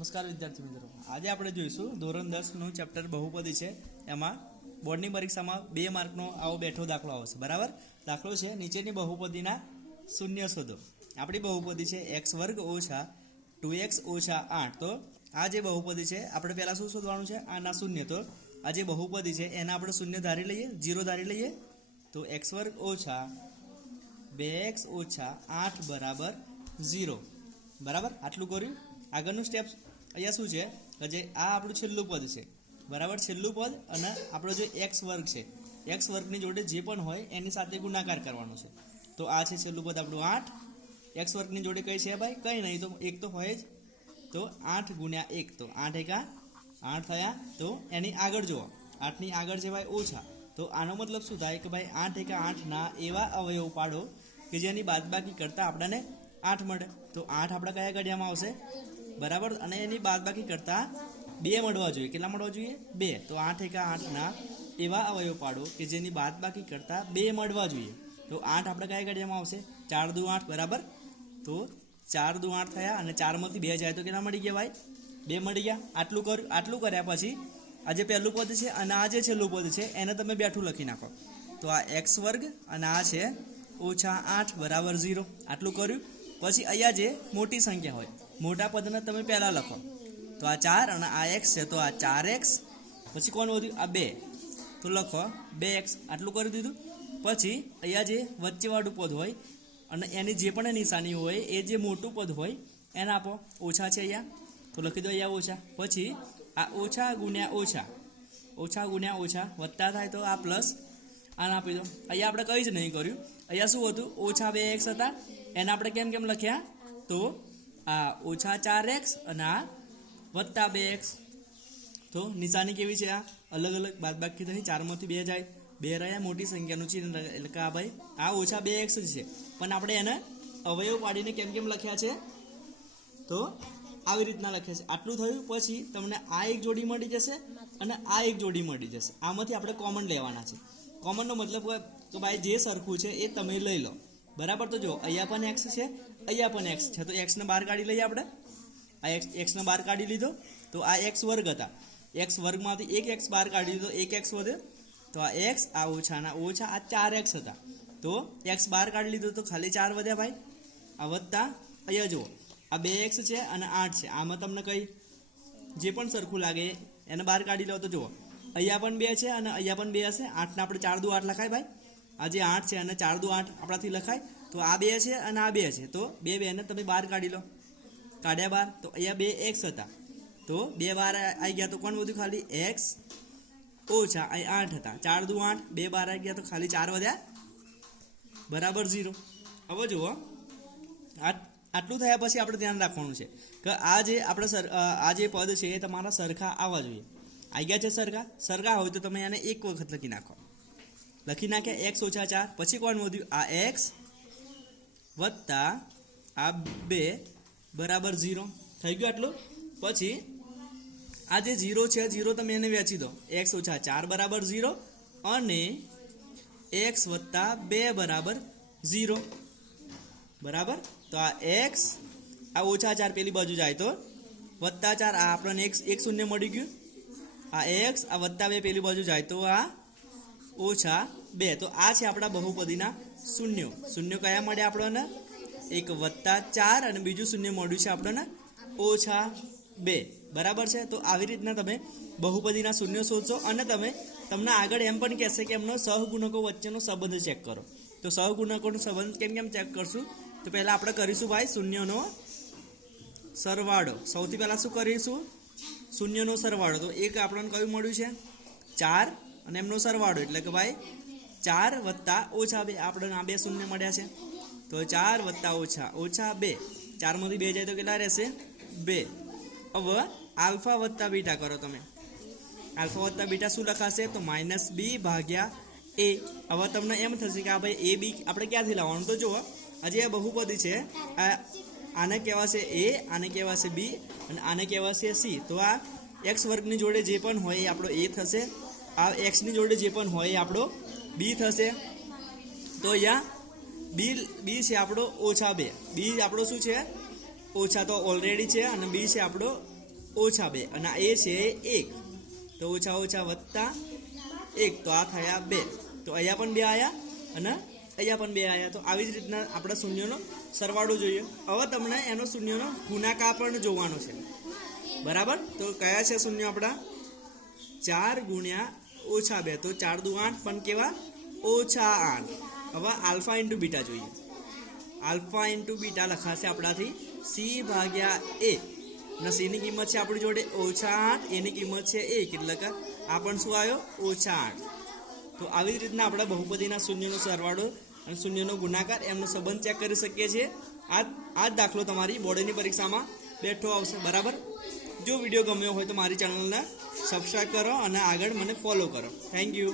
નમસ્કાર વિદ્યાર્થી મિત્રો, આજે આપણે જોઈશું ધોરણ 10 નું ચેપ્ટર બહુપદી છે. એમાં બોર્ડની પરીક્ષામાં 2 માર્કનો આવો બેઠો દાખલો આવશે. બરાબર, દાખલો છે નીચેની બહુપદીના શૂન્ય શોધો. આપણી બહુપદી છે x વર્ગ ઓછા 2x ઓછા 8. તો આ જે બહુપદી છે આપણે પહેલા શું શોધવાનું છે? આના શૂન્ય. તો આ જે બહુપદી છે એના આપણે શૂન્ય ધારી લઈએ, 0 ધારી લઈએ. તો x વર્ગ ઓછા 2x ઓછા 8 બરાબર 0. બરાબર, આટલું કર્યું. આગળનું સ્ટેપ અહીંયા શું છે કે જે આ આપણું છેલ્લું પદ છે. બરાબર, છેલ્લું પદ અને આપણો જે એક્સ વર્ગ છે, એક્સ વર્ગની જોડે જે પણ હોય એની સાથે ગુણાકાર કરવાનો છે. તો આ છે છેલ્લું પદ આપણું 8. એક્સ વર્ગની જોડે કઈ છે ભાઈ? કંઈ નહીં, તો 1 તો હોય જ. તો 8 ગુણ્યા 1, તો 8 એકા 8 થયા. તો એની આગળ જુઓ, 8ની આગળ છે ભાઈ ઓછા. તો આનો મતલબ શું થાય કે ભાઈ 8 એકા 8ના એવા અવયવ પાડો કે જેની બાદબાકી કરતાં આપણને 8 મળે. તો 8 આપણા કયા ઘડિયામાં આવશે? બરાબર, અને એની બાદબાકી કરતાં 2 મળવા જોઈએ. કેટલા મળવા જોઈએ? 2. તો 8 એકા 8ના એવા અવયવ પાડો કે જેની બાદબાકી કરતાં 2 મળવા જોઈએ. તો 8 આપણે કયા ઘડિયામાં આવશે? 4 દુ 8. બરાબર, તો 4 દુ 8 થયા અને 4માંથી 2 જાય તો કેટલા મળી ગયા ભાઈ? 2 મળી ગયા. આટલું કર્યું. આટલું કર્યા પછી આ જે પહેલું પદ છે અને આ જે છેલ્લું પદ છે એને તમે બેઠું લખી નાખો. તો આ એક્સ વર્ગ અને આ છે ઓછા 8 બરાબર 0. આટલું કર્યું. પછી અહીંયા જે મોટી સંખ્યા હોય, મોટા પદને તમે પહેલાં લખો. તો આ 4 અને આ x છે, તો આ 4x. પછી કોણ વધ્યું? આ 2. તો લખો 2x. આટલું કરી દીધું. પછી અહીંયા જે વચ્ચેવાળું પદ હોય અને એની જે પણ નિશાની હોય એ જે મોટું પદ હોય એને આપો. ઓછા છે અહીંયા, તો લખી દો અહીંયા ઓછા. પછી આ ઓછા ગુણ્યા ઓછા, ઓછા ગુણ્યા ઓછા વત્તા થાય, તો આ પ્લસ આને આપી દો. અહીંયા આપણે કંઈ જ નહીં કર્યું. અહીંયા શું હતું? ઓછા 2x હતા. એને આપણે કેમ કેમ લખ્યા? તો આ ઓછા 4x અને આ વત્તા 2x. તો નિશાની કેવી છે? આ અલગ અલગ બાદબાકી થઈ. 4માંથી 2 જાય, 2 રહ્યા, મોટી સંખ્યાનું ચિહ્ન. એટલે કે આ ભાઈ આ ઓછા 2x જ છે, પણ આપણે એને અવયવ પાડીને કેમ કેમ લખ્યા છે? તો આવી રીતના લખ્યા છે. આટલું થયું. પછી તમને આ એક જોડી મળી જશે અને આ એક જોડી મળી જશે. આમાંથી આપણે કોમન લેવાના છે. કોમનનો મતલબ કે ભાઈ જે સરખું છે એ તમે લઈ લો. બરાબર, તો જો અહીંયા પણ x છે, અહીંયા પણ x છે. તો xને બહાર કાઢી લઈએ આપણે. આ xને બહાર કાઢી લીધો. તો આ x વર્ગ હતા, x વર્ગમાંથી એક x બહાર કાઢી લીધો, એક x વધ્યો. તો આ x, આ ઓછાના ઓછા આ 4x હતા. તો x બહાર કાઢી લીધો તો ખાલી 4 વધ્યા ભાઈ. આ વત્તા અહીંયા જુઓ, આ 2x છે અને 8 છે. આમાં તમને કઈ જે પણ સરખું લાગે એને બહાર કાઢી લો. તો જુઓ અહીંયા પણ 2 છે અને અહીંયા પણ 2 હશે. 8ને આપણે 4 દુ 8 લખાય ભાઈ. આ જે 8 છે અને 4 દુ 8 આપણાથી લખાય. તો આ 2 છે અને આ 2 છે. તો 2 ને તમે બહાર કાઢી લો. કાઢ્યા બહાર. તો અહીંયા 2x હતા, તો 2 બહાર આવી ગયા. તો કોણ વધ્યું? ખાલી x ઓછા અહીં 8 હતા. 4 દુ 8, 2 બહાર આવી ગયા તો ખાલી 4 વધ્યા બરાબર 0. હવે જુઓ, આટલું થયા પછી આપણે ધ્યાન રાખવાનું છે કે આ જે આપણે આ જે પદ છે એ તમારા સરખા આવવા જોઈએ. આવી ગયા છે સરખા? સરખા હોય તો તમે એને એક વખત લખી નાખો. લખી નાખ્યા x ઓછા 4. પછી કોણ વધ્યું? આ x વત્તા આ 2 બરાબર 0. થઈ ગયું આટલું. પછી આ જે 0 છે, 0 તમે એને વેચી દો. x ઓછા 4 બરાબર 0 અને x વત્તા 2 બરાબર 0. બરાબર, તો આ x, આ ઓછા 4 પેલી બાજુ જાય તો વત્તા 4, આ આપણને એક શૂન્ય મળી ગયું. આ x, આ વત્તા 2 પેલી બાજુ જાય તો આ ઓછા 2. તો આ છે આપણા બહુપદીના શૂન્યો. શૂન્યો કયા મળ્યા આપણને? એક વત્તા 4 અને બીજું શૂન્ય મળ્યું છે આપણને ઓછા 2. બરાબર છે. તો આવી રીતના તમે બહુપદીના શૂન્યો શોધશો અને તમને આગળ એમ પણ કહેશે કે એમનો સહગુણકો વચ્ચેનો સંબંધ ચેક કરો. તો સહગુણકોનો સંબંધ કેમ ચેક કરશું? તો પહેલાં આપણે કરીશું ભાઈ શૂન્યનો સરવાળો. સૌથી પહેલાં શું કરીશું? શૂન્યનો સરવાળો. તો એક આપણને કયું મળ્યું છે? 4 અને એમનો સરવાળો એટલે કે ભાઈ 4 વત્તા ઓછા 2. આપણને આ 2 શૂન્ય મળ્યા છે. તો 4 વત્તા ઓછા 2. 4માંથી 2 જાય તો કેટલા રહેશે? 2. હવે આલ્ફા વત્તા બીટા કરો તમે. આલ્ફા વત્તા બીટા શું લખાશે? તો -b ભાગ્યા a. હવે તમને એમ થશે કે આ ભાઈ a b આપણે ક્યાંથી લાવવાનું? તો જુઓ, આજે આ બહુપદી છે, આને કહેવાશે a, આને કહેવાશે b અને આને કહેવાશે c. તો આ x વર્ગની જોડે જે પણ હોય એ આપણો a થશે. આ xની જોડે જે પણ હોય એ આપણો b થશે. તો અહીંયા b છે આપણો ઓછા 2. b આપણો શું છે? ઓછા તો ઓલરેડી છે અને b છે આપણો -2 અને આ એ છે 1, તો ઓછા ઓછા વત્તા 1, તો આ થયા 2, તો અહીંયા પણ 2 આવ્યા અને અહીંયા પણ 2 આવ્યા. તો આવી જ રીતના આપણા શૂન્યનો સરવાળો જોઈએ. હવે તમને એનો શૂન્યનો ગુણાકાર પણ જોવાનો છે, બરાબર. તો કયા છે શૂન્ય આપણા? 4 ગુણ્યા -2, તો 4 દુ 8, પણ કેવા? -8. હવે આલ્ફા ઇન્ટુ બીટા જોઈએ. આલ્ફા ઇન્ટુ બીટા લખાશે આપણાથી c/a, અને c ની કિંમત છે આપણી જોડે -8, એની કિંમત છે 1, એટલે કે આ પણ શું આવ્યો? -8. તો આવી જ રીતના આપણે બહુપદીના શૂન્યનો સરવાળો અને શૂન્યનો ગુણાકાર એમનો સંબંધ ચેક કરી શકીએ છીએ. આ જ દાખલો તમારી બોર્ડની પરીક્ષામાં બેઠો આવશે, બરાબર. જો વિડીયો ગમ્યો હોય તો મારી ચેનલને સબસ્ક્રાઈબ કરો અને આગળ મને ફોલો કરો. Thank you.